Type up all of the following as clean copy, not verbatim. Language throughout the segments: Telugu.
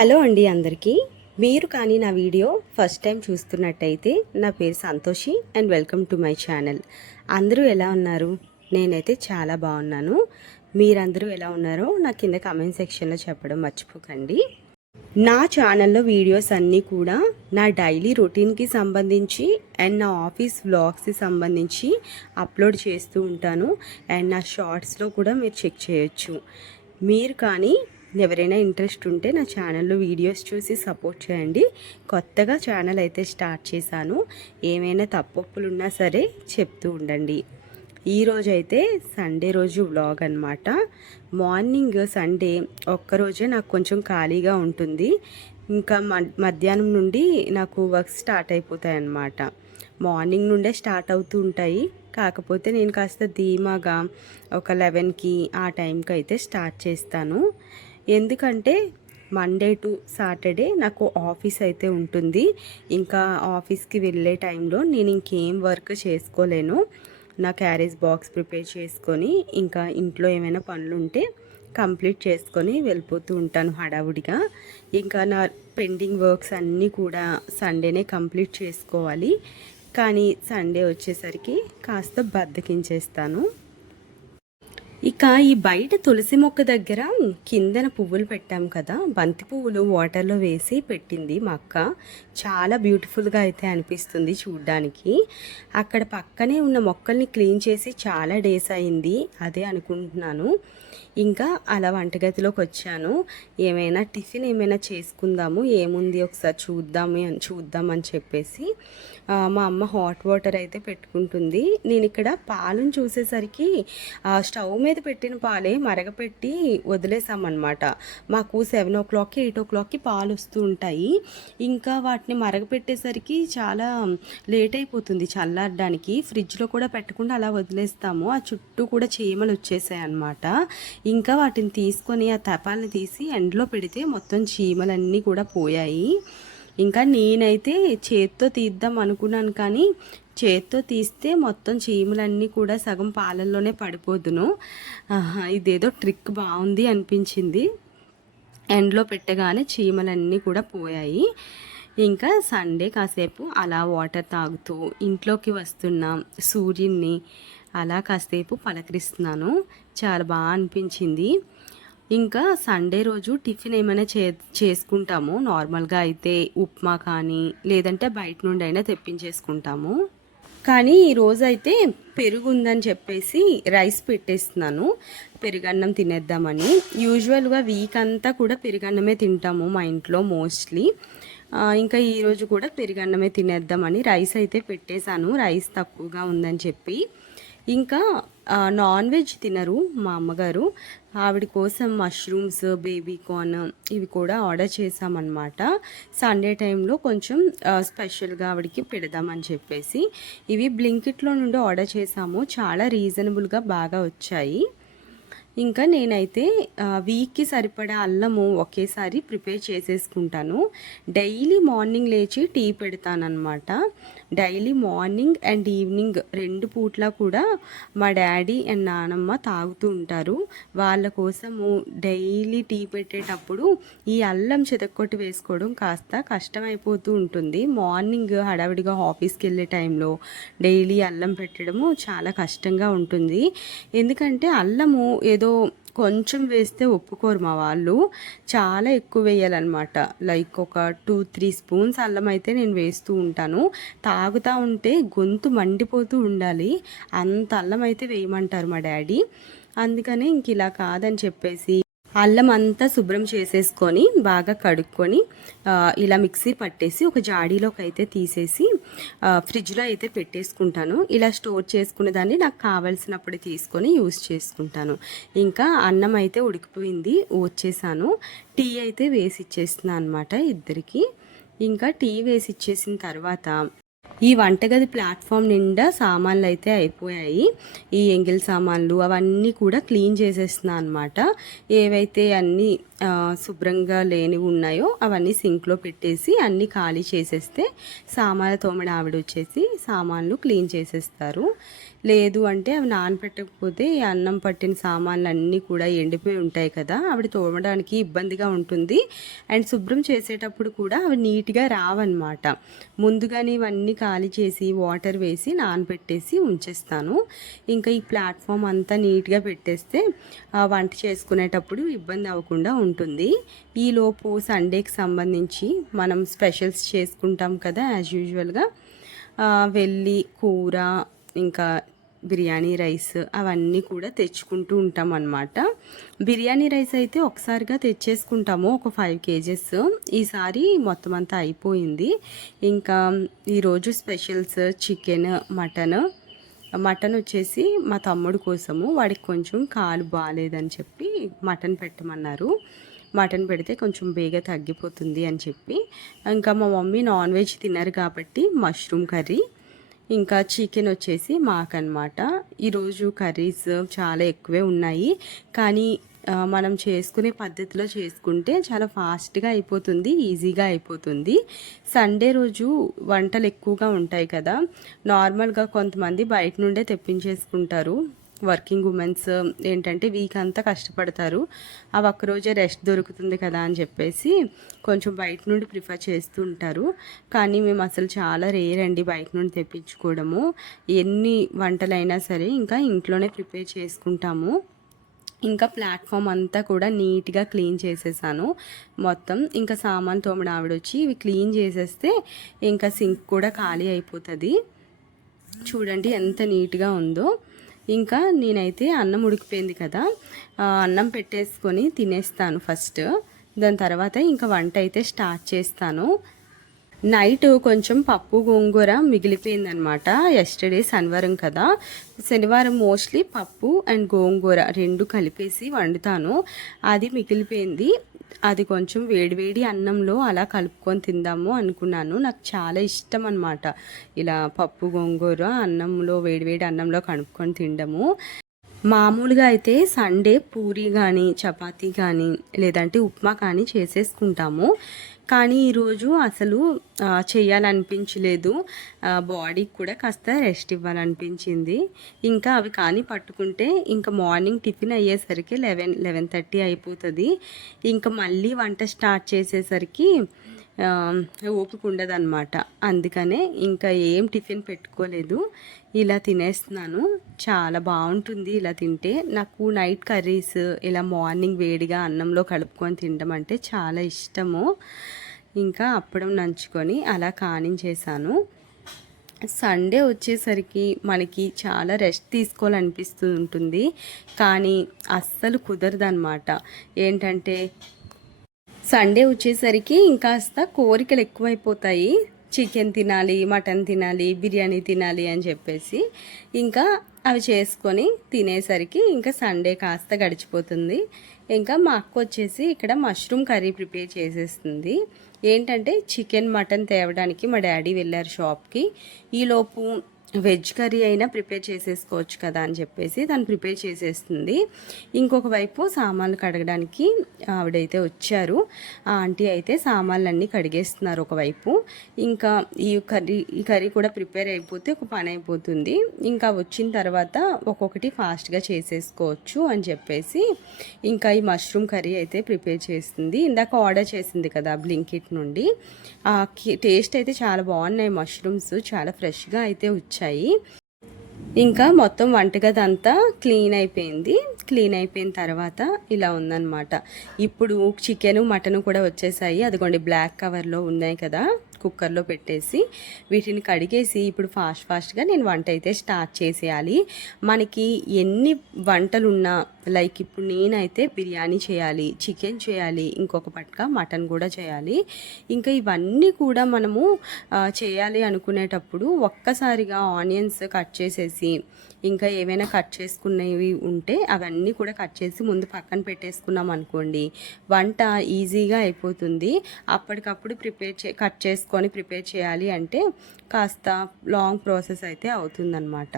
హలో అండి అందరికీ. మీరు కానీ నా వీడియో ఫస్ట్ టైం చూస్తున్నట్టయితే నా పేరు Santoshi and welcome to my channel. అందరూ ఎలా ఉన్నారు? నేనైతే చాలా బాగున్నాను. మీరందరూ ఎలా ఉన్నారో నా కింద కామెంట్ సెక్షన్లో చెప్పడం మర్చిపోకండి. నా ఛానల్లో వీడియోస్ అన్నీ కూడా నా డైలీ రొటీన్కి సంబంధించి అండ్ నా ఆఫీస్ వ్లాగ్స్కి సంబంధించి అప్లోడ్ చేస్తూ ఉంటాను. అండ్ నా షార్ట్స్లో కూడా మీరు చెక్ చేయొచ్చు. మీరు కానీ ఎవరైనా ఇంట్రెస్ట్ ఉంటే నా ఛానల్లో వీడియోస్ చూసి సపోర్ట్ చేయండి. కొత్తగా ఛానల్ అయితే స్టార్ట్ చేశాను. ఏమైనా తప్పొప్పులు ఉన్నా సరే చెప్తూ ఉండండి. ఈరోజైతే సండే రోజు వ్లాగ్ అనమాట. మార్నింగ్ సండే ఒక్కరోజే నాకు కొంచెం ఖాళీగా ఉంటుంది. ఇంకా మధ్యాహ్నం నుండి నాకు వర్క్ స్టార్ట్ అయిపోతాయి అన్నమాట. మార్నింగ్ నుండే స్టార్ట్ అవుతూ ఉంటాయి. కాకపోతే నేను కాస్త ధీమాగా ఒక 11కి ఆ టైంకి అయితే స్టార్ట్ చేస్తాను. ఎందుకంటే మండే టు సాటర్డే నాకు ఆఫీస్ అయితే ఉంటుంది. ఇంకా ఆఫీస్కి వెళ్ళే టైంలో నేను ఇంకేం వర్క్ చేసుకోలేను. నా క్యారేజ్ బాక్స్ ప్రిపేర్ చేసుకొని ఇంకా ఇంట్లో ఏమైనా పనులు ఉంటే కంప్లీట్ చేసుకొని వెళ్ళిపోతూ ఉంటాను హడావుడిగా. ఇంకా నా పెండింగ్ వర్క్స్ అన్నీ కూడా సండేనే కంప్లీట్ చేసుకోవాలి. కానీ సండే వచ్చేసరికి కాస్త బద్ధకించేస్తాను. ఇక ఈ బయట తులసి మొక్క దగ్గర కిందన పువ్వులు పెట్టాం కదా, బంతి పువ్వులు వాటర్లో వేసి పెట్టింది మా అక్క. చాలా బ్యూటిఫుల్గా అయితే అనిపిస్తుంది చూడ్డానికి. అక్కడ పక్కనే ఉన్న మొక్కల్ని క్లీన్ చేసి చాలా డేస్ అయింది, అదే అనుకుంటున్నాను. ఇంకా అలా వంటగదిలోకి వచ్చాను. ఏమైనా టిఫిన్ ఏమైనా చేసుకుందాము, ఏముంది ఒకసారి చూద్దామని చెప్పేసి మా అమ్మ హాట్ వాటర్ అయితే పెట్టుకుంటుంది. నేను ఇక్కడ పాలను చూసేసరికి స్టవ్ మీద పెట్టిన పాలే మరగపెట్టి వదిలేసామన్నమాట. మాకు 7 o'clock 8 o'clockకి పాలు వస్తూ ఉంటాయి. ఇంకా వాటిని మరగపెట్టేసరికి చాలా లేట్ అయిపోతుంది చల్లారడానికి. ఫ్రిడ్జ్లో కూడా పెట్టకుండా అలా వదిలేస్తాము. ఆ చుట్టూ కూడా చీమలు వచ్చేసాయి అన్నమాట. ఇంకా వాటిని తీసుకొని ఆ తపాలను తీసి ఎండలో పెడితే మొత్తం చీమలన్నీ కూడా పోయాయి. ఇంకా నేనైతే చేత్తో తీద్దాం అనుకున్నాను, కానీ చేత్తో తీస్తే మొత్తం చీమలన్నీ కూడా సగం పాలల్లోనే పడిపోదును. ఇదేదో ట్రిక్ బాగుంది అనిపించింది. ఎండలో పెట్టగానే చీమలన్నీ కూడా పోయాయి. ఇంకా సండే కాసేపు అలా వాటర్ తాగుతూ ఇంట్లోకి వస్తున్న సూర్యుడిని అలా కాసేపు పలకరిస్తున్నాను. చాలా బాగా అనిపించింది. ఇంకా సండే రోజు టిఫిన్ ఏమైనా చేసుకుంటాము. నార్మల్గా అయితే ఉప్మా కానీ లేదంటే బయట నుండి అయినా తెప్పించేసుకుంటాము. కానీ ఈరోజు అయితే పెరుగు ఉందని చెప్పేసి రైస్ పెట్టేస్తున్నాను, పెరుగన్నం తినేద్దామని. యూజువల్గా వీక్ అంతా కూడా పెరుగన్నమే తింటాము మా ఇంట్లో మోస్ట్లీ. ఇంకా ఈరోజు కూడా పెరుగన్నమే తినేద్దామని రైస్ అయితే పెట్టేశాను, రైస్ తక్కువగా ఉందని చెప్పి. ఇంకా నాన్ వెజ్ తినరు మా అమ్మగారు, ఆవిడ కోసం మష్రూమ్స్, బేబీ కార్న్ ఇవి కూడా ఆర్డర్ చేసామన్నమాట. సండే టైంలో కొంచెం స్పెషల్గా ఆవిడకి పెడదామని చెప్పేసి ఇవి బ్లింకిట్లో నుండి ఆర్డర్ చేసాము. చాలా రీజనబుల్గా బాగా వచ్చాయి. ఇంకా నేనైతే వీక్కి సరిపడా అల్లము ఒకేసారి ప్రిపేర్ చేసేసుకుంటాను. డైలీ మార్నింగ్ లేచి టీ పెడతానమాట. డైలీ మార్నింగ్ అండ్ ఈవినింగ్ 2 పూట్ల కూడా మా డాడీ అండ్ నానమ్మ తాగుతూ ఉంటారు. వాళ్ళ కోసము డైలీ టీ పెట్టేటప్పుడు ఈ అల్లం చితక్కొట్టి వేసుకోవడం కాస్త కష్టమైపోతూ ఉంటుంది. మార్నింగ్ హడావిడిగా ఆఫీస్కి వెళ్ళే టైంలో డైలీ అల్లం పెట్టడము చాలా కష్టంగా ఉంటుంది. ఎందుకంటే అల్లము ఏదో కొంచెం వేస్తే ఒప్పుకోరు మా వాళ్ళు, చాలా ఎక్కువ వేయాలన్నమాట. లైక్ ఒక 2-3 స్పూన్స్ అల్లం అయితే నేను వేస్తూ ఉంటాను. తాగుతూ ఉంటే గొంతు మండిపోతూ ఉండాలి, అంత అల్లం అయితే వేయమంటారు మా డాడీ. అందుకనే ఇంక ఇలా కాదని చెప్పేసి అల్లం అంతా శుభ్రం చేసేసుకొని బాగా కడుక్కొని ఇలా మిక్సీ పట్టేసి ఒక జాడీలోకి అయితే తీసేసి ఫ్రిడ్జ్లో అయితే పెట్టేసుకుంటాను. ఇలా స్టోర్ చేసుకునే దాన్ని నాకు కావాల్సినప్పుడు తీసుకొని యూస్ చేసుకుంటాను. ఇంకా అన్నం అయితే ఉడికిపోయింది, వచ్చేసాను. టీ అయితే వేసి ఇచ్చేస్తున్నాను అనమాట ఇద్దరికి. ఇంకా టీ వేసి ఇచ్చేసిన తర్వాత ఈ వంటగది ప్లాట్ఫామ్ నిండా సామాన్లు అయితే అయిపోయాయి. ఈ ఎంగిల్ సామాన్లు అవన్నీ కూడా క్లీన్ చేసేస్తున్నాను అనమాట. ఏవైతే అన్నీ శుభ్రంగా లేనివి ఉన్నాయో అవన్నీ సింక్లో పెట్టేసి అన్నీ ఖాళీ చేసేస్తే సామాన్లు తోమడ ఆవిడ వచ్చేసి సామాన్లు క్లీన్ చేసేస్తారు. లేదు అంటే అవి నానబెట్టకపోతే ఈ అన్నం పట్టిన సామాన్లు అన్నీ కూడా ఎండిపోయి ఉంటాయి కదా, ఆవిడ తోమడానికి ఇబ్బందిగా ఉంటుంది. అండ్ శుభ్రం చేసేటప్పుడు కూడా అవి నీట్గా రావన్నమాట. ముందుగానే ఇవన్నీ ఖాళీ చేసి వాటర్ వేసి నానబెట్టేసి ఉంచేస్తాను. ఇంకా ఈ ప్లాట్ఫామ్ అంతా నీట్గా పెట్టేస్తే వంట చేసుకునేటప్పుడు ఇబ్బంది అవ్వకుండా ఉంటుంది. ఈలోపు సండేకి సంబంధించి మనం స్పెషల్స్ చేసుకుంటాం కదా యాజ్ యూజువల్గా. వెళ్ళి కూర ఇంకా బిర్యానీ రైస్ అవన్నీ కూడా తెచ్చుకుంటూ ఉంటాం అన్నమాట. బిర్యానీ రైస్ అయితే ఒకసారిగా తెచ్చేసుకుంటాము, ఒక 5 kgs. ఈసారి మొత్తం అంతా అయిపోయింది. ఇంకా ఈరోజు స్పెషల్స్ చికెన్, మటన్ వచ్చేసి మా తమ్ముడు కోసము, వాడికి కొంచెం కాలు బాగాలేదని చెప్పి మటన్ పెట్టమన్నారు. మటన్ పెడితే కొంచెం బేగా తగ్గిపోతుంది అని చెప్పి, ఇంకా మా మమ్మీ నాన్ వెజ్ తిన్నారు కాబట్టి మష్రూమ్ కర్రీ, ఇంకా చికెన్ వచ్చేసి మాకన్నమాట. ఈరోజు కర్రీస్ చాలా ఎక్కువే ఉన్నాయి, కానీ మనం చేసుకునే పద్ధతిలో చేసుకుంటే చాలా ఫాస్ట్గా అయిపోతుంది, ఈజీగా అయిపోతుంది. సండే రోజు వంటలు ఎక్కువగా ఉంటాయి కదా, నార్మల్గా కొంతమంది బయట నుండే తెప్పించేసుకుంటారు. వర్కింగ్ ఉమెన్స్ ఏంటంటే వీక్ అంతా కష్టపడతారు, ఆ ఒక్కరోజే రెస్ట్ దొరుకుతుంది కదా అని చెప్పేసి కొంచెం బయట నుండి ప్రిఫర్ చేస్తూ ఉంటారు. కానీ మేము అసలు చాలా రేర్ అండి బయట నుండి తెప్పించుకోవడము. ఎన్ని వంటలైనా సరే ఇంకా ఇంట్లోనే ప్రిపేర్ చేసుకుంటాము. ఇంకా ప్లాట్ఫామ్ అంతా కూడా నీట్గా క్లీన్ చేసేసాను మొత్తం. ఇంకా సామాన్ తోమడ ఆవిడ వచ్చి ఇవి క్లీన్ చేసేస్తే ఇంకా సింక్ కూడా ఖాళీ అయిపోతుంది. చూడండి ఎంత నీట్గా ఉందో. ఇంకా నేనైతే అన్నం ఉడికిపోయింది కదా, అన్నం పెట్టేసుకొని తినేస్తాను ఫస్ట్. దాని తర్వాత ఇంకా వంట అయితే స్టార్ట్ చేస్తాను. నైట్ కొంచెం పప్పు గోంగూర మిగిలిపోయిందనమాట. ఎస్టర్డే శనివారం కదా, శనివారం మోస్ట్లీ పప్పు అండ్ గోంగూర రెండు కలిపేసి వండుతాను. అది మిగిలిపోయింది, అది కొంచెం వేడివేడి అన్నంలో అలా కలుపుకొని తిందాము అనుకున్నాను. నాకు చాలా ఇష్టం అనమాట ఇలా పప్పు గోంగూర అన్నంలో, వేడివేడి అన్నంలో కలుపుకొని తినడము. మామూలుగా అయితే సండే పూరి కానీ చపాతీ కానీ లేదంటే ఉప్మా కానీ చేసేసుకుంటాము, కానీ ఈరోజు అసలు చేయాలనిపించలేదు. బాడీకి కూడా కాస్త రెస్ట్ ఇవ్వాలనిపించింది. ఇంకా అవి కానీ పట్టుకుంటే ఇంకా మార్నింగ్ టిఫిన్ అయ్యేసరికి 11-11:30 అయిపోతుంది. ఇంకా మళ్ళీ వంట స్టార్ట్ చేసేసరికి ఓపిక ఉండదన్నమాట. అందుకనే ఇంకా ఏం టిఫిన్ పెట్టుకోలేదు, ఇలా తినేస్తున్నాను. చాలా బాగుంటుంది ఇలా తింటే. నాకు నైట్ కర్రీస్ ఇలా మార్నింగ్ వేడిగా అన్నంలో కలుపుకొని తినడం అంటే చాలా ఇష్టము. ఇంకా అప్పడం నంచుకొని అలా కానించేసాను. సండే వచ్చేసరికి మనకి చాలా రెస్ట్ తీసుకోవాలనిపిస్తూ ఉంటుంది, కానీ అస్సలు కుదరదన్నమాట. ఏంటంటే సండే వచ్చేసరికి ఇంకాస్త కోరికలు ఎక్కువైపోతాయి. చికెన్ తినాలి, మటన్ తినాలి, బిర్యానీ తినాలి అని చెప్పేసి ఇంకా అవి చేసుకొని తినేసరికి ఇంకా సండే కాస్త గడిచిపోతుంది. ఇంకా మా అక్క వచ్చేసి ఇక్కడ మష్రూమ్ కర్రీ ప్రిపేర్ చేసేస్తుంది. ఏంటంటే చికెన్ మటన్ తేవడానికి మా డాడీ వెళ్ళారు షాప్కి. ఈలోపు వెజ్ కర్రీ అయినా ప్రిపేర్ చేసేసుకోవచ్చు కదా అని చెప్పేసి తను ప్రిపేర్ చేసేస్తుంది. ఇంకొక వైపు సామాన్లు కడగడానికి ఆవిడైతే వచ్చారు. ఆ ఆంటీ అయితే సామాన్లన్నీ కడిగేస్తున్నారు ఒకవైపు. ఇంకా ఈ కర్రీ కూడా ప్రిపేర్ అయిపోతే ఒక పని అయిపోతుంది. ఇంకా వచ్చిన తర్వాత ఒక్కొక్కటి ఫాస్ట్గా చేసేసుకోవచ్చు అని చెప్పేసి ఇంకా ఈ మష్రూమ్ కర్రీ అయితే ప్రిపేర్ చేస్తుంది. ఇందాక ఆర్డర్ చేసింది కదా బ్లింకిట్ నుండి. టేస్ట్ అయితే చాలా బాగున్నాయి, మష్రూమ్స్ చాలా ఫ్రెష్గా అయితే వచ్చాయి. ఇంకా మొత్తం వంటగది అంతా క్లీన్ అయిపోయింది. క్లీన్ అయిపోయిన తర్వాత ఇలా ఉందన్నమాట. ఇప్పుడు చికెను మటను కూడా వచ్చేసాయి. అదిగోండి బ్లాక్ కవర్లో ఉన్నాయి కదా, కుక్కర్లో పెట్టేసి వీటిని కడిగేసి ఇప్పుడు ఫాస్ట్గా నేను వంట అయితే స్టార్ట్ చేసేయాలి. మనకి ఎన్ని వంటలున్నా, లైక్ ఇప్పుడు నేనైతే బిర్యానీ చేయాలి, చికెన్ చేయాలి, ఇంకొక పట్క మటన్ కూడా చేయాలి. ఇంకా ఇవన్నీ కూడా మనము చేయాలి అనుకునేటప్పుడు ఒక్కసారిగా ఆనియన్స్ కట్ చేసేసి ఇంకా ఏమైనా కట్ చేసుకునేవి ఉంటే అవన్నీ కూడా కట్ చేసి ముందు పక్కన పెట్టేసుకున్నాం అనుకోండి, వంట ఈజీగా అయిపోతుంది. అప్పటికప్పుడు కట్ చేసుకొని ప్రిపేర్ చేయాలి అంటే కాస్త లాంగ్ ప్రాసెస్ అయితే అవుతుందన్నమాట.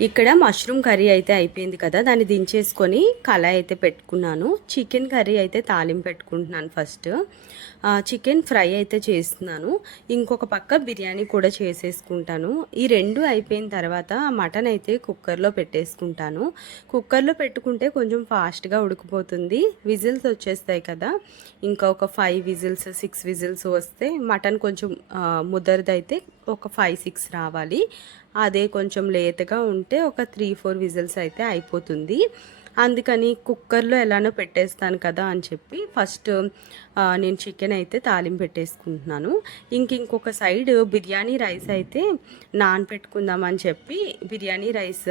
ఇక్కడ మష్రూమ్ కర్రీ అయితే అయిపోయింది కదా, దాన్ని దించేసుకొని కళాయి అయితే పెట్టుకున్నాను. చికెన్ కర్రీ అయితే తాలింపు పెట్టుకుంటున్నాను ఫస్ట్. చికెన్ ఫ్రై అయితే చేస్తున్నాను. ఇంకొక పక్క బిర్యానీ కూడా చేసేసుకుంటాను. ఈ రెండు అయిపోయిన తర్వాత మటన్ అయితే కుక్కర్లో పెట్టేసుకుంటాను. కుక్కర్లో పెట్టుకుంటే కొంచెం ఫాస్ట్గా ఉడికిపోతుంది, విజిల్స్ వచ్చేస్తాయి కదా. ఇంకా ఒక 5 విజిల్స్ 6 విజిల్స్ వస్తే మటన్ కొంచెం ముద్దరిదైతే ఒక 5-6 రావాలి. అదే కొంచెం లేతగా ఉంటే ఒక 3-4 విజిల్స్ అయితే అయిపోతుంది. అందుకని కుక్కర్లో ఎలానో పెట్టేస్తాను కదా అని చెప్పి ఫస్ట్ నేను చికెన్ అయితే తాలింపు పెట్టేసుకుంటున్నాను. ఇంకొక సైడ్ బిర్యానీ రైస్ అయితే నానపెట్టుకుందామని చెప్పి బిర్యానీ రైస్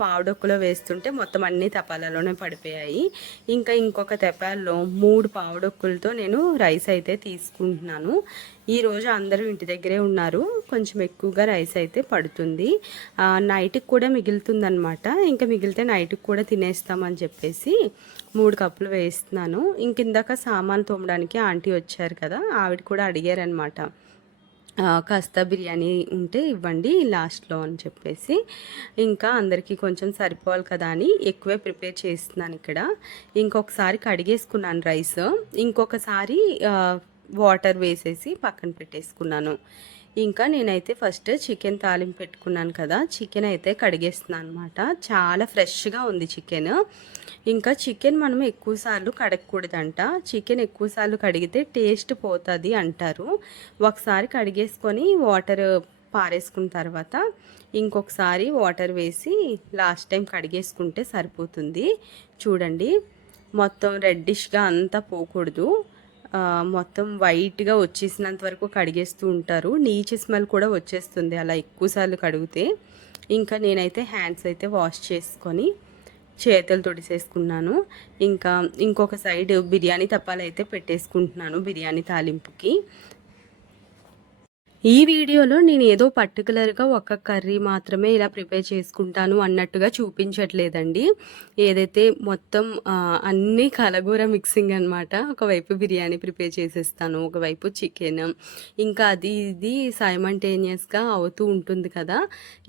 పావుడొక్కులో వేస్తుంటే మొత్తం అన్ని తపాలలోనే పడిపోయాయి. ఇంకొక తెపాల్లో 3 పావుడొక్కులతో నేను రైస్ అయితే తీసుకుంటున్నాను. ఈరోజు అందరూ ఇంటి దగ్గరే ఉన్నారు, కొంచెం ఎక్కువగా రైస్ అయితే పడుతుంది. నైట్కి కూడా మిగులుతుందనమాట. ఇంకా మిగిలితే నైట్కి కూడా తినేస్తామని చెప్పేసి 3 కప్పులు వేస్తున్నాను. ఇందాక సామాన్ తోమడానికి ఆంటీ వచ్చారు కదా, ఆవిడ కూడా అడిగారనమాట, కాస్త బిర్యానీ ఉంటే ఇవ్వండి లాస్ట్లో అని చెప్పేసి. ఇంకా అందరికీ కొంచెం సరిపోవాలి కదా అని ఎక్కువే ప్రిపేర్ చేస్తున్నాను ఇక్కడ. ఇంకొకసారి కడిగేసుకున్నాను రైస్, ఇంకొకసారి వాటర్ వేసేసి పక్కన పెట్టేసుకున్నాను. ఇంకా నేనైతే ఫస్ట్ చికెన్ తాలింపు పెట్టుకున్నాను కదా, చికెన్ అయితే కడిగేస్తున్నాను అనమాట. చాలా ఫ్రెష్గా ఉంది చికెన్. ఇంకా చికెన్ మనం ఎక్కువసార్లు కడగకూడదంట. చికెన్ ఎక్కువసార్లు కడిగితే టేస్ట్ పోతుంది అంటారు. ఒకసారి కడిగేసుకొని వాటర్ పారేసుకున్న తర్వాత ఇంకొకసారి వాటర్ వేసి లాస్ట్ టైం కడిగేసుకుంటే సరిపోతుంది. చూడండి, మొత్తం రెడ్డిష్గా అంతా పోకూడదు, మొత్తం వైట్గా వచ్చేసినంత వరకు కడిగేస్తూ ఉంటారు. నీచు స్మెల్ కూడా వచ్చేస్తుంది అలా ఎక్కువసార్లు కడిగితే. ఇంకా నేనైతే హ్యాండ్స్ అయితే వాష్ చేసుకొని చేతులు తుడిసేసుకున్నాను. ఇంకొక సైడ్ బిర్యానీ తప్పాలు అయితే పెట్టేసుకుంటున్నాను బిర్యానీ తాలింపుకి. ఈ వీడియోలో నేను ఏదో పర్టికులర్గా ఒక కర్రీ మాత్రమే ఇలా ప్రిపేర్ చేసుకుంటాను అన్నట్టుగా చూపించట్లేదండి. ఏదైతే మొత్తం అన్నీ కలగూర మిక్సింగ్ అనమాట. ఒకవైపు బిర్యానీ ప్రిపేర్ చేసేస్తాను, ఒకవైపు చికెన్, ఇంకా అది ఇది సైమల్టేనియస్గా అవుతూ ఉంటుంది కదా,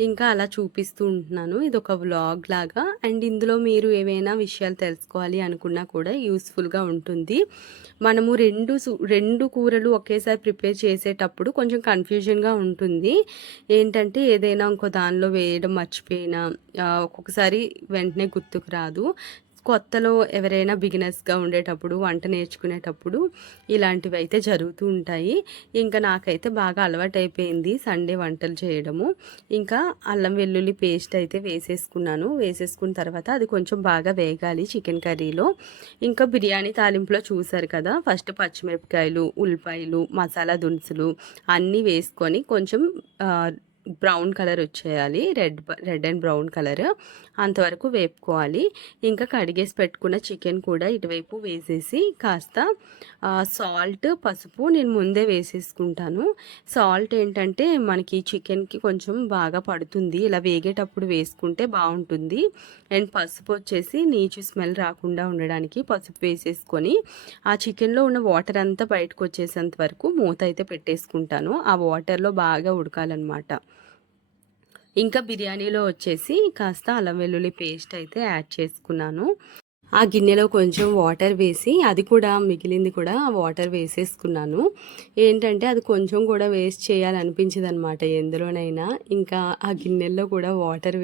ఇంకా అలా చూపిస్తూ ఉంటున్నాను. ఇది ఒక వ్లాగ్ లాగా. అండ్ ఇందులో మీరు ఏవైనా విషయాలు తెలుసుకోవాలి అనుకున్నా కూడా యూస్ఫుల్గా ఉంటుంది. మనము రెండు కూరలు ఒకేసారి ప్రిపేర్ చేసేటప్పుడు కొంచెం కన్ఫ్యూజన్గా ఉంటుంది. ఏంటంటే ఏదైనా ఇంకో దానిలో వేయడం మర్చిపోయినా ఒక్కొక్కసారి వెంటనే గుర్తుకు రాదు. కొత్తలో ఎవరైనా బిగినర్స్గా ఉండేటప్పుడు వంట నేర్చుకునేటప్పుడు ఇలాంటివి అయితే జరుగుతూ ఉంటాయి. ఇంకా నాకైతే బాగా అలవాటైపోయింది సండే వంటలు చేయడము. ఇంకా అల్లం వెల్లుల్లి పేస్ట్ అయితే వేసేసుకున్న తర్వాత అది కొంచెం బాగా వేగాలి చికెన్ కర్రీలో. ఇంకా బిర్యానీ తాలింపులో చూసారు కదా, ఫస్ట్ పచ్చిమిరపకాయలు, ఉల్లిపాయలు, మసాలా దినుసులు అన్నీ వేసుకొని కొంచెం బ్రౌన్ కలర్ వచ్చేయాలి, రెడ్ అండ్ బ్రౌన్ కలర్ అంతవరకు వేపుకోవాలి. ఇంకా కడిగేసి పెట్టుకున్న చికెన్ కూడా ఇటువైపు వేసేసి కాస్త సాల్ట్, పసుపు నేను ముందే వేసేసుకుంటాను. సాల్ట్ ఏంటంటే మనకి చికెన్కి కొంచెం బాగా పడుతుంది, ఇలా వేగేటప్పుడు వేసుకుంటే బాగుంటుంది. అండ్ పసుపు వచ్చేసి నీచు స్మెల్ రాకుండా ఉండడానికి పసుపు వేసేసుకొని ఆ చికెన్లో ఉన్న వాటర్ అంతా బయటకు వచ్చేసేంత వరకు మూత అయితే పెట్టేసుకుంటాను. ఆ వాటర్లో బాగా ఉడకాలన్నమాట. ఇంకా బిర్యానీలో వచ్చేసి కాస్త అల్లం వెల్లుల్లి పేస్ట్ అయితే యాడ్ చేసుకున్నాను. ఆ గిన్నెలో కొంచెం వాటర్ వేసి అది కూడా మిగిలింది కూడా వాటర్ వేసేసుకున్నాను. ఏంటంటే అది కొంచెం కూడా వేస్ట్ చేయాలనిపించదు అనమాట ఎందులోనైనా. ఇంకా ఆ గిన్నెల్లో కూడా వాటర్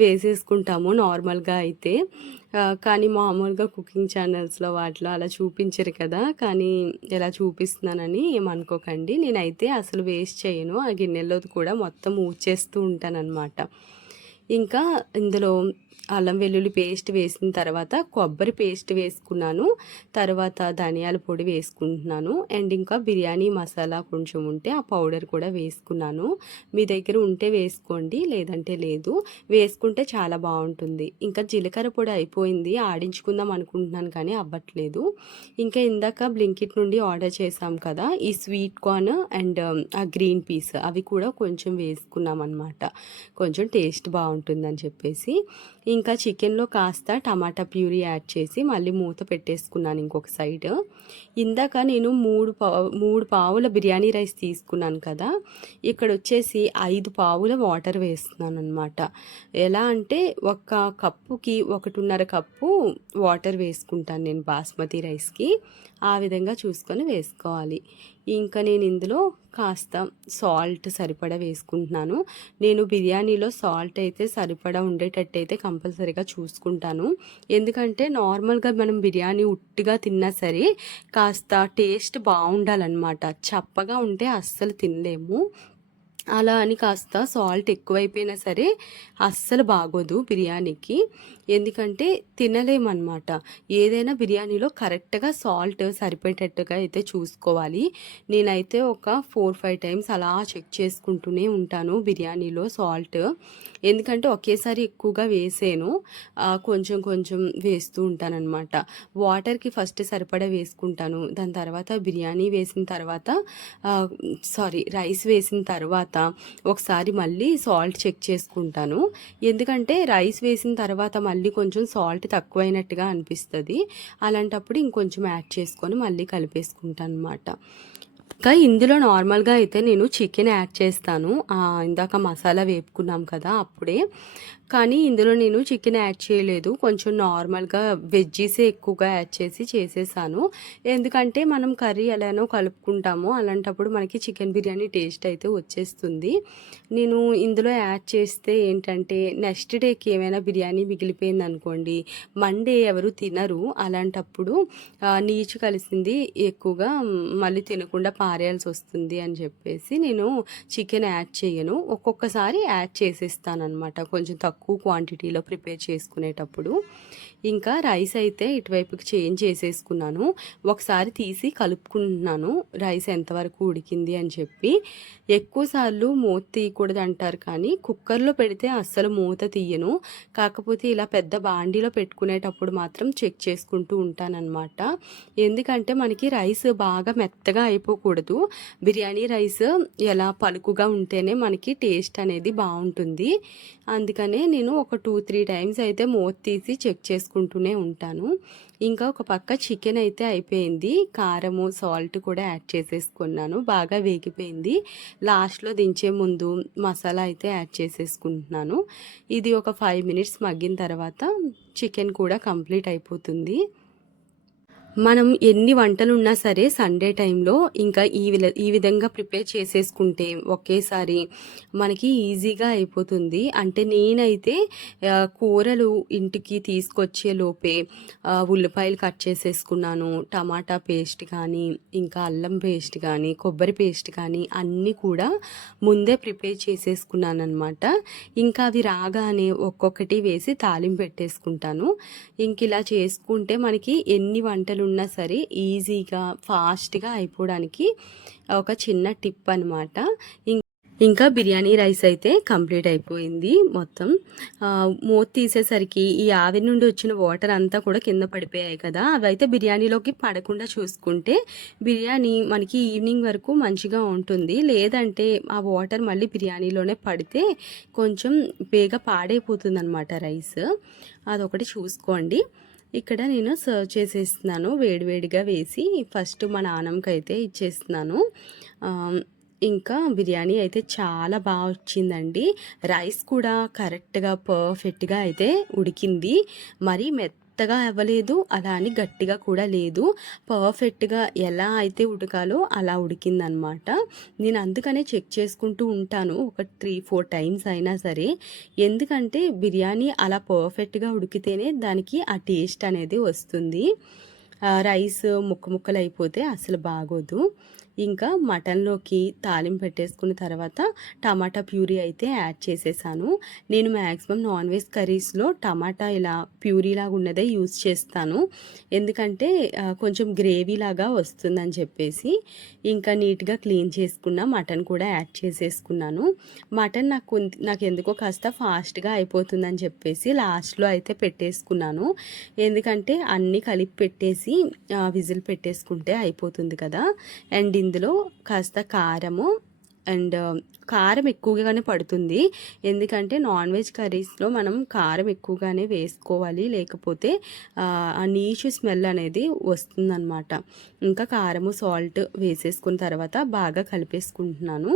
వేసేసుకుంటాము నార్మల్గా అయితే. కానీ మామూలుగా కుకింగ్ ఛానల్స్లో వాటిలో అలా చూపించరు కదా, కానీ ఇలా చూపిస్తున్నానని ఏమనుకోకండి. నేనైతే అసలు వేస్ట్ చేయను, ఆ గిన్నెలో కూడా మొత్తం ఊడ్చేస్తూ ఉంటానన్నమాట. ఇంకా ఇందులో అల్లం వెల్లుల్లి పేస్ట్ వేసిన తర్వాత కొబ్బరి పేస్ట్ వేసుకున్నాను, తర్వాత ధనియాల పొడి వేసుకుంటున్నాను. అండ్ ఇంకా బిర్యానీ మసాలా కొంచెం ఉంటే ఆ పౌడర్ కూడా వేసుకున్నాను. మీ దగ్గర ఉంటే వేసుకోండి, లేదంటే లేదు. వేసుకుంటే చాలా బాగుంటుంది. ఇంకా జీలకర్ర పొడి అయిపోయింది, ఆడించుకుందాం అనుకుంటున్నాను కానీ అవ్వట్లేదు. ఇంకా ఇందాక బ్లింకిట్ నుండి ఆర్డర్ చేసాం కదా, ఈ స్వీట్ కార్న్ అండ్ ఆ గ్రీన్ పీస్ అవి కూడా కొంచెం వేసుకున్నాం అనమాట, కొంచెం టేస్ట్ బాగుంటుందని చెప్పేసి. ఇంకా చికెన్లో కాస్త టమాటా ప్యూరీ యాడ్ చేసి మళ్ళీ మూత పెట్టేసుకున్నాను ఇంకొక సైడ్. ఇందాక నేను 3 పావుల బిర్యానీ రైస్ తీసుకున్నాను కదా, ఇక్కడ వచ్చేసి 5 పావుల వాటర్ వేస్తున్నాను అనమాట. ఎలా అంటే ఒక కప్పుకి 1.5 కప్పు వాటర్ వేసుకుంటాను నేను బాస్మతి రైస్కి. ఆ విధంగా చూసుకొని వేసుకోవాలి. ఇంకా నేను ఇందులో కాస్త సాల్ట్ సరిపడా వేసుకుంటున్నాను. నేను బిర్యానీలో సాల్ట్ అయితే సరిపడా ఉండేటట్టయితే కంపల్సరీగా చూసుకుంటాను. ఎందుకంటే నార్మల్గా మనం బిర్యానీ ఉట్టిగా తిన్నా సరే కాస్త టేస్ట్ బాగుండాలన్నమాట. చప్పగా ఉంటే అస్సలు తినలేము. అలా అని కాస్త సాల్ట్ ఎక్కువైపోయినా సరే అస్సలు బాగోదు బిర్యానీకి. ఎందుకంటే తినలేమన్నమాట. ఏదైనా బిర్యానీలో కరెక్ట్గా సాల్ట్ సరిపోయేటట్టుగా అయితే చూసుకోవాలి. నేనైతే ఒక 4-5 టైమ్స్ అలా చెక్ చేసుకుంటూనే ఉంటాను బిర్యానీలో సాల్ట్. ఎందుకంటే ఒకేసారి ఎక్కువగా వేసాను, కొంచెం కొంచెం వేస్తూ ఉంటానన్నమాట. వాటర్కి ఫస్ట్ సరిపడా వేసుకుంటాను. దాని తర్వాత బిర్యానీ వేసిన తర్వాత రైస్ వేసిన తర్వాత ఒకసారి మళ్ళీ సాల్ట్ చెక్ చేసుకుంటాను. ఎందుకంటే రైస్ వేసిన తర్వాత మళ్ళీ కొంచెం సాల్ట్ తక్కువైనట్టుగా అనిపిస్తుంది. అలాంటప్పుడు ఇంకొంచెం యాడ్ చేసుకొని మళ్ళీ కలిపేసుకుంటాను అనమాట. ఇంకా ఇందులో నార్మల్గా అయితే నేను చికెన్ యాడ్ చేస్తాను, ఇందాక మసాలా వేపుకున్నాం కదా అప్పుడే. కానీ ఇందులో నేను చికెన్ యాడ్ చేయలేదు, కొంచెం నార్మల్గా వెజ్జీసే ఎక్కువగా యాడ్ చేసేసాను. ఎందుకంటే మనం కర్రీ ఎలానో కలుపుకుంటామో అలాంటప్పుడు మనకి చికెన్ బిర్యానీ టేస్ట్ అయితే వచ్చేస్తుంది. నేను ఇందులో యాడ్ చేస్తే ఏంటంటే నెక్స్ట్ డేకి ఏమైనా బిర్యానీ మిగిలిపోయింది అనుకోండి, మండే ఎవరు తినరు. అలాంటప్పుడు నీచు కలిసింది ఎక్కువగా మళ్ళీ తినకుండా పారేయాల్సి వస్తుంది అని చెప్పేసి నేను చికెన్ యాడ్ చేయను. ఒక్కొక్కసారి యాడ్ చేసేస్తాను అనమాట, కొంచెం తక్కువ క్వాంటిటీలో ప్రిపేర్ చేసుకునేటప్పుడు. ఇంకా రైస్ అయితే ఇటువైపుకి చేంజ్ చేసేసుకున్నాను. ఒకసారి తీసి కలుపుకుంటున్నాను రైస్ ఎంతవరకు ఉడికింది అని చెప్పి. ఎక్కువసార్లు మూత తీయకూడదు అంటారు, కానీ కుక్కర్లో పెడితే అస్సలు మూత తీయను. కాకపోతే ఇలా పెద్ద బాండీలో పెట్టుకునేటప్పుడు మాత్రం చెక్ చేసుకుంటూ ఉంటానన్నమాట. ఎందుకంటే మనకి రైస్ బాగా మెత్తగా అయిపోకూడదు. బిర్యానీ రైస్ ఎలా పలుకుగా ఉంటేనే మనకి టేస్ట్ అనేది బాగుంటుంది. అందుకనే నేను ఒక 2-3 టైమ్స్ అయితే మూత తీసి చెక్ చేసుకుంటూనే ఉంటాను. ఇంకా ఒక పక్క చికెన్ అయితే అయిపోయింది, కారము సాల్ట్ కూడా యాడ్ చేసేసుకున్నాను, బాగా వేగిపోయింది. లాస్ట్లో దించే ముందు మసాలా అయితే యాడ్ చేసేసుకుంటున్నాను. ఇది ఒక 5 మినిట్స్ మగ్గిన తర్వాత చికెన్ కూడా కంప్లీట్ అయిపోతుంది. మనం ఎన్ని వంటలు ఉన్నా సరే సండే టైంలో ఇంకా ఈ విధంగా ప్రిపేర్ చేసేసుకుంటే ఒకేసారి మనకి ఈజీగా అయిపోతుంది. అంటే నేనైతే కూరలు ఇంటికి తీసుకొచ్చే లోపే ఉల్లిపాయలు కట్ చేసేసుకున్నాను, టమాటా పేస్ట్ కానీ ఇంకా అల్లం పేస్ట్ కానీ కొబ్బరి పేస్ట్ కానీ అన్నీ కూడా ముందే ప్రిపేర్ చేసేసుకున్నాను అనమాట. ఇంకా అవి రాగానే ఒక్కొక్కటి వేసి తాలింపు పెట్టేసుకుంటాను. ఇంక ఇలా చేసుకుంటే మనకి ఎన్ని వంటలు ఉన్నా సరే ఈజీగా ఫాస్ట్గా అయిపోవడానికి ఒక చిన్న టిప్ అనమాట. ఇంకా బిర్యానీ రైస్ అయితే కంప్లీట్ అయిపోయింది మొత్తం. మూత తీసేసరికి ఈ ఆవిరి నుండి వచ్చిన వాటర్ అంతా కూడా కింద పడిపోయాయి కదా, అవి అయితే బిర్యానీలోకి పడకుండా చూసుకుంటే బిర్యానీ మనకి ఈవినింగ్ వరకు మంచిగా ఉంటుంది. లేదంటే ఆ వాటర్ మళ్ళీ బిర్యానీలోనే పడితే కొంచెం బేగా పాడైపోతుంది అనమాట రైస్. అదొకటి చూసుకోండి. ఇక్కడ నేను సర్వ్ చేసేస్తున్నాను, వేడివేడిగా వేసి ఫస్ట్ మా నాన్నమ్మకి అయితే ఇచ్చేస్తున్నాను. ఇంకా బిర్యానీ అయితే చాలా బాగా వచ్చిందండి. రైస్ కూడా కరెక్ట్గా పర్ఫెక్ట్గా అయితే ఉడికింది. మరి మెత్తగా అవ్వలేదు, అలా అని గట్టిగా కూడా లేదు. పర్ఫెక్ట్గా ఎలా అయితే ఉడకాలో అలా ఉడికిందనమాట. నేను అందుకనే చెక్ చేసుకుంటూ ఉంటాను ఒక 3-4 టైమ్స్ అయినా సరే. ఎందుకంటే బిర్యానీ అలా పర్ఫెక్ట్గా ఉడికితేనే దానికి ఆ టేస్ట్ అనేది వస్తుంది. రైస్ ముక్కలు అయిపోతే అసలు బాగోదు. ఇంకా మటన్లోకి తాలింపు పెట్టేసుకున్న తర్వాత టమాటా ప్యూరీ అయితే యాడ్ చేసేసాను. నేను మ్యాక్సిమం నాన్ వెజ్ కర్రీస్లో టమాటా ఇలా ప్యూరీలాగా ఉన్నదే యూజ్ చేస్తాను, ఎందుకంటే కొంచెం గ్రేవీలాగా వస్తుందని చెప్పేసి. ఇంకా నీట్గా క్లీన్ చేసుకున్న మటన్ కూడా యాడ్ చేసేసుకున్నాను. మటన్ నాకు ఎందుకో కాస్త ఫాస్ట్గా అయిపోతుందని చెప్పేసి లాస్ట్లో అయితే పెట్టేసుకున్నాను. ఎందుకంటే అన్నీ కలిపి పెట్టేసి విజిల్ పెట్టేసుకుంటే అయిపోతుంది కదా. అండ్ ఇందులో కాస్త కారము అండ్ కారం ఎక్కువగానే పడుతుంది. ఎందుకంటే నాన్ వెజ్ కర్రీస్లో మనం కారం ఎక్కువగానే వేసుకోవాలి, లేకపోతే ఆ నీచు స్మెల్ అనేది వస్తుందన్నమాట. ఇంకా కారము సాల్ట్ వేసేసుకున్న తర్వాత బాగా కలిపేసుకుంటున్నాను.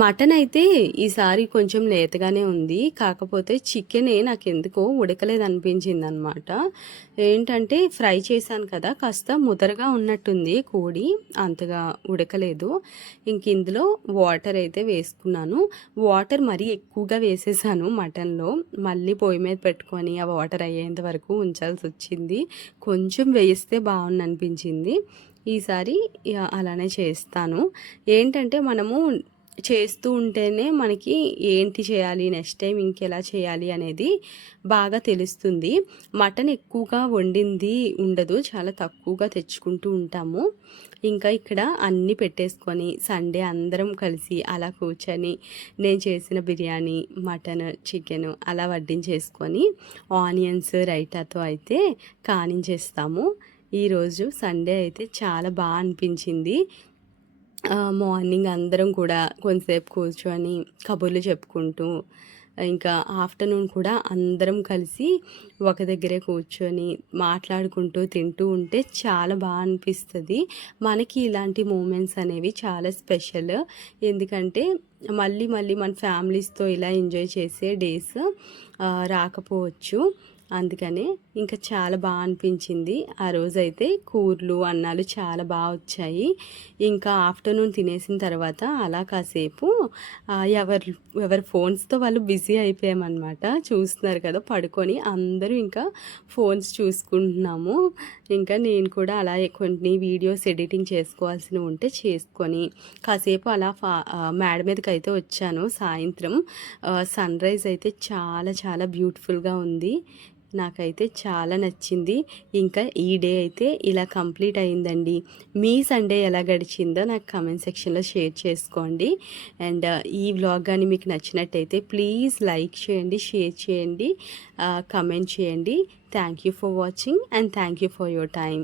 మటన్ అయితే ఈసారి కొంచెం లేతగానే ఉంది. కాకపోతే చికెనే నాకెందుకో ఉడకలేదనిపించింది అనమాట. ఏంటంటే ఫ్రై చేశాను కదా, కాస్త ముదరగా ఉన్నట్టుంది కోడి, అంతగా ఉడకలేదు. ఇంక ఇందులో వాటర్ అయితే వేసుకున్నాను. వాటర్ మరీ ఎక్కువగా వేసేసాను మటన్లో. మళ్ళీ పొయ్యి మీద పెట్టుకొని ఆ వాటర్ అయ్యేంత వరకు ఉంచాల్సి వచ్చింది. కొంచెం వేస్తే బాగుంది అనిపించింది. ఈసారి అలానే చేస్తాను. ఏంటంటే మనము చేస్తూ ఉంటేనే మనకి ఏంటి చేయాలి, నెక్స్ట్ టైం ఇంకెలా చేయాలి అనేది బాగా తెలుస్తుంది. మటన్ ఎక్కువగా వండింది ఉండదు, చాలా తక్కువగా తెచ్చుకుంటూ ఉంటాము. ఇంకా ఇక్కడ అన్నీ పెట్టేసుకొని సండే అందరం కలిసి అలా కూర్చొని నేను చేసిన బిర్యానీ, మటన్, చికెన్ అలా వడ్డించేసుకొని ఆనియన్స్ రైతాతో అయితే కానించేస్తాము. ఈరోజు సండే అయితే చాలా బాగా అనిపించింది. మార్నింగ్ అందరం కూడా కొంతసేపు కూర్చొని కబుర్లు చెప్పుకుంటూ, ఇంకా ఆఫ్టర్నూన్ కూడా అందరం కలిసి ఒక దగ్గరే కూర్చొని మాట్లాడుకుంటూ తింటూ ఉంటే చాలా బాగా అనిపిస్తుంది. మనకి ఇలాంటి మూమెంట్స్ అనేవి చాలా స్పెషల్. ఎందుకంటే మళ్ళీ మళ్ళీ మన ఫ్యామిలీస్తో ఇలా ఎంజాయ్ చేసే డేస్ రాకపోవచ్చు. అందుకనే ఇంకా చాలా బాగా అనిపించింది. ఆ రోజైతే కూరలు, అన్నాలు చాలా బాగా వచ్చాయి. ఇంకా ఆఫ్టర్నూన్ తినేసిన తర్వాత అలా కాసేపు ఎవరి ఫోన్స్తో వాళ్ళు బిజీ అయిపోయామన్నమాట. చూస్తున్నారు కదా, పడుకొని అందరూ ఇంకా ఫోన్స్ చూసుకుంటున్నాము. ఇంకా నేను కూడా అలా కొన్ని వీడియోస్ ఎడిటింగ్ చేసుకోవాల్సినవి ఉంటే చేసుకొని కాసేపు అలా మేడ మీదకి అయితే వచ్చాను. సాయంత్రం సన్ రైజ్ అయితే చాలా చాలా బ్యూటిఫుల్గా ఉంది. నాకైతే చాలా నచ్చింది. ఇంకా ఈ డే అయితే ఇలా కంప్లీట్ అయిందండి. మీ సండే ఎలా గడిచిందో నాకు కమెంట్ సెక్షన్లో షేర్ చేసుకోండి. అండ్ ఈ వ్లాగ్ కానీ మీకు నచ్చినట్టయితే ప్లీజ్ లైక్ చేయండి, షేర్ చేయండి, కమెంట్ చేయండి. Thank you for watching and thank you for your time.